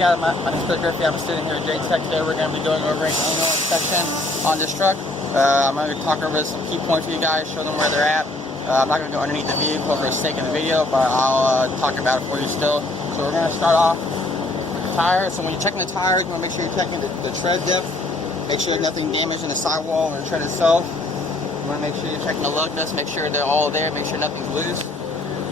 guys, my name is Chris Griffey. I'm a student here at J-Tech. Today we're going to be going over an annual inspection on this truck. I'm going to talk over some key points for you guys, show them where they're at. I'm not going to go underneath the vehicle for the sake of the video, but I'll talk about it for you still. So we're going to start off with the tires. So when you're checking the tires, you want to make sure you're checking the tread depth. Make sure nothing damaged in the sidewall or the tread itself. You want to make sure you're checking the lug nuts, make sure they're all there, make sure nothing's loose.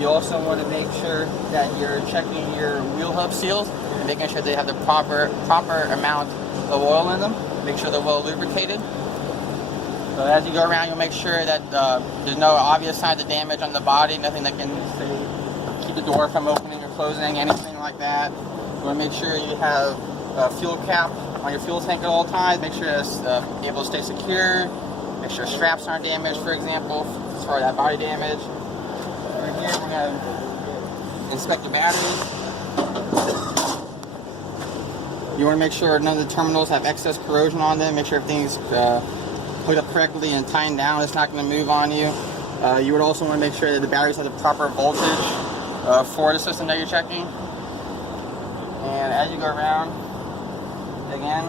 You also want to make sure that you're checking your wheel hub seals and making sure they have the proper amount of oil in them. Make sure they're well lubricated. So as you go around, you'll make sure that there's no obvious signs of damage on the body, nothing that can keep the door from opening or closing, anything like that. You want to make sure you have a fuel cap on your fuel tank at all times. Make sure it's able to stay secure. Make sure straps aren't damaged, for example, as far as that body damage. Right here, we're going to inspect the batteries. You want to make sure none of the terminals have excess corrosion on them. Make sure everything's hooked up correctly and tightened down. It's not going to move on you. You would also want to make sure that the batteries have the proper voltage for the system that you're checking. And as you go around, again,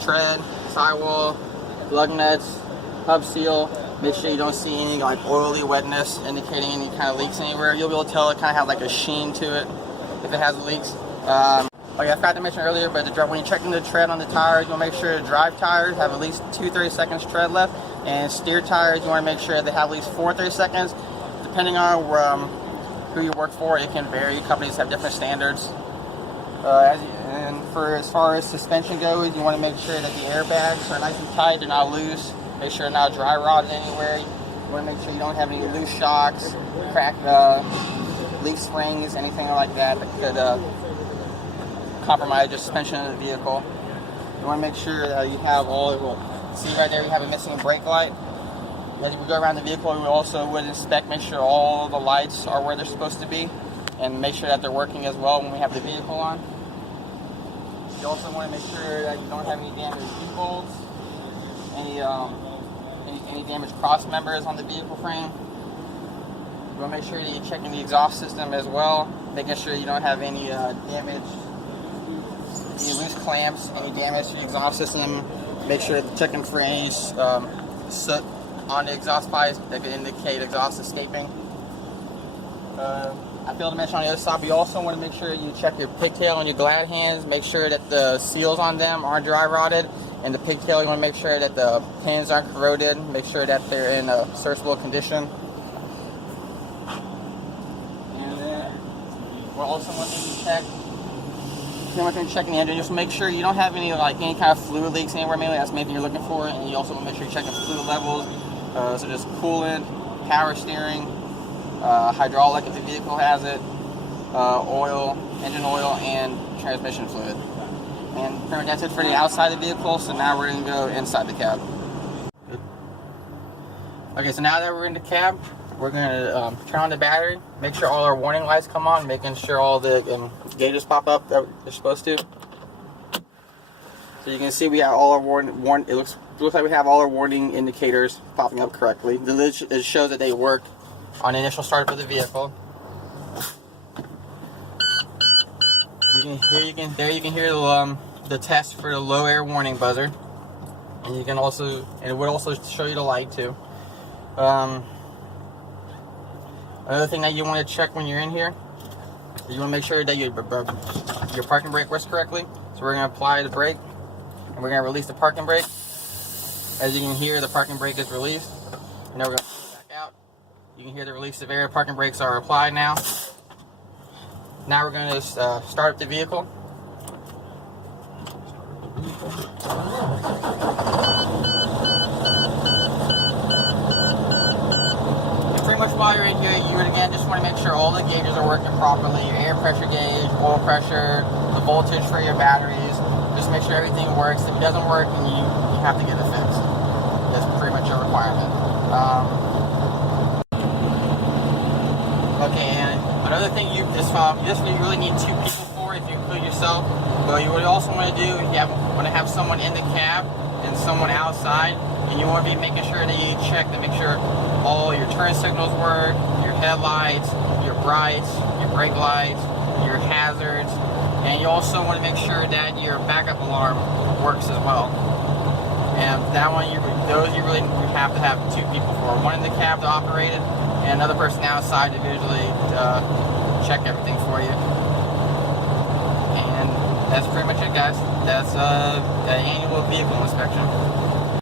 tread, sidewall, lug nuts, hub seal. Make sure you don't see any like oily wetness indicating any kind of leaks anywhere. You'll be able to tell it kind of have like a sheen to it if it has leaks. Like I forgot to mention earlier, but when you're checking the tread on the tires, you want to make sure the drive tires have at least 2 30-seconds tread left, and steer tires you want to make sure they have at least 4 30-seconds. Depending on who you work for, it can vary. Companies have different standards. As far as suspension goes, you want to make sure that the airbags are nice and tight, they're not loose. Make sure they're not dry rotted anywhere. You want to make sure you don't have any loose shocks, cracked leaf springs, anything like that could compromise the suspension of the vehicle. You want to make sure that you have see right there, you have a missing brake light. As we go around the vehicle, we also would inspect, make sure all the lights are where they're supposed to be, and make sure that they're working as well when we have the vehicle on. You also want to make sure that you don't have any damaged U-bolts, any damaged cross members on the vehicle frame. You want to make sure that you're checking the exhaust system as well, making sure you don't have any damage, any loose clamps, any damage to the exhaust system. Make sure that you're checking for any soot on the exhaust pipes that could indicate exhaust escaping. I failed to mention on the other side, but you also want to make sure you check your pigtail and your glad hands. Make sure that the seals on them aren't dry rotted. And the pigtail, you want to make sure that the pins aren't corroded. Make sure that they're in a serviceable condition. And then we're also wanting to check, pretty much when you're checking the engine, just make sure you don't have any kind of fluid leaks anywhere. Mainly that's the main thing you're looking for. And you also want to make sure you're checking fluid levels, such as coolant, power steering, hydraulic if the vehicle has it, oil, engine oil, and transmission fluid. And pretty much that's it for the outside of the vehicle, so now we're going to go inside the cab. Okay, so now that we're in the cab, we're going to turn on the battery, make sure all our warning lights come on, making sure all the gauges pop up that they're supposed to. So you can see we have all our it looks like we have all our warning indicators popping up correctly. It shows that they work on initial startup of the vehicle. You can hear the test for the low air warning buzzer, and it would also show you the light too. Another thing that you want to check when you're in here, you want to make sure that your parking brake works correctly. So we're going to apply the brake, and we're going to release the parking brake. As you can hear, the parking brake is released. And now we're going to pull it back out. You can hear the release of air. Parking brakes are applied now. Now we're going to start up the vehicle. And pretty much while you're in here, you would again just want to make sure all the gauges are working properly. Your air pressure gauge, oil pressure, the voltage for your batteries. Just make sure everything works. If it doesn't work, then you have to get it fixed. That's pretty much a requirement. Okay, and another thing you really need 2 people for if you include yourself. But you would also want to do, want to have someone in the cab and someone outside, and you want to be making sure that you check to make sure all your turn signals work, your headlights, your brights, your brake lights, your hazards, And you also want to make sure that your backup alarm works as well. And that one, those you really have to have 2 people for. One in the cab to operate it, and another person outside to visually check everything for you. And that's pretty much it, guys. That's the annual vehicle inspection.